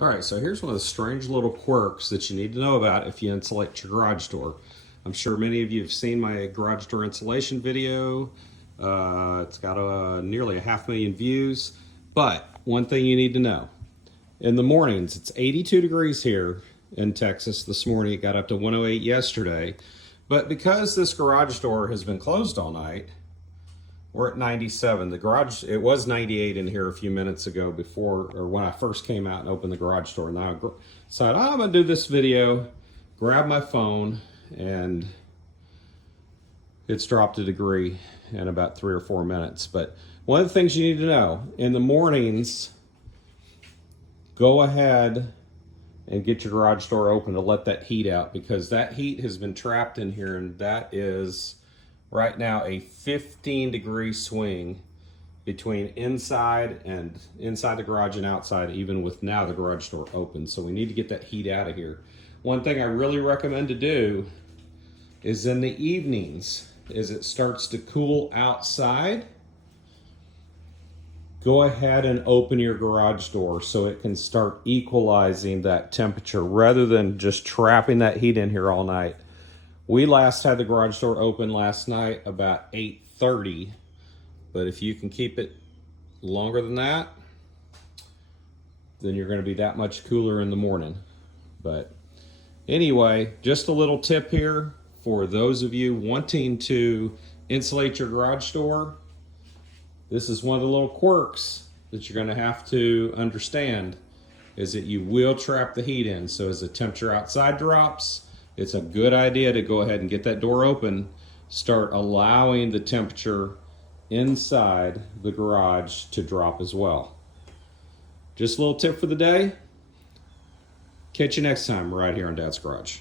All right, so here's one of the strange little quirks that you need to know about if you insulate your garage door. I'm sure many of you have seen my garage door insulation video. It's got nearly 500,000 views. But one thing you need to know, in the mornings, it's 82 degrees here in Texas this morning. It got up to 108 yesterday. But because this garage door has been closed all night, we're at 97. The garage, it was 98 in here a few minutes ago before, or when I first came out and opened the garage door. Now I decided, I'm gonna do this video, grab my phone, and it's dropped a degree in about 3 or 4 minutes. But one of the things you need to know, in the mornings, go ahead and get your garage door open to let that heat out, because that heat has been trapped in here, and that is right now a 15-degree swing between inside the garage and outside, even with now the garage door open. So we need to get that heat out of here. One thing I really recommend to do is in the evenings, as it starts to cool outside, go ahead and open your garage door so it can start equalizing that temperature rather than just trapping that heat in here all night. We last had the garage door open last night about 8:30, but if you can keep it longer than that, then you're going to be that much cooler in the morning. But anyway, just a little tip here for those of you wanting to insulate your garage door. This is one of the little quirks that you're going to have to understand, is that you will trap the heat in. So as the temperature outside drops, it's a good idea to go ahead and get that door open, start allowing the temperature inside the garage to drop as well. Just a little tip for the day. Catch you next time right here on Dad's Garage.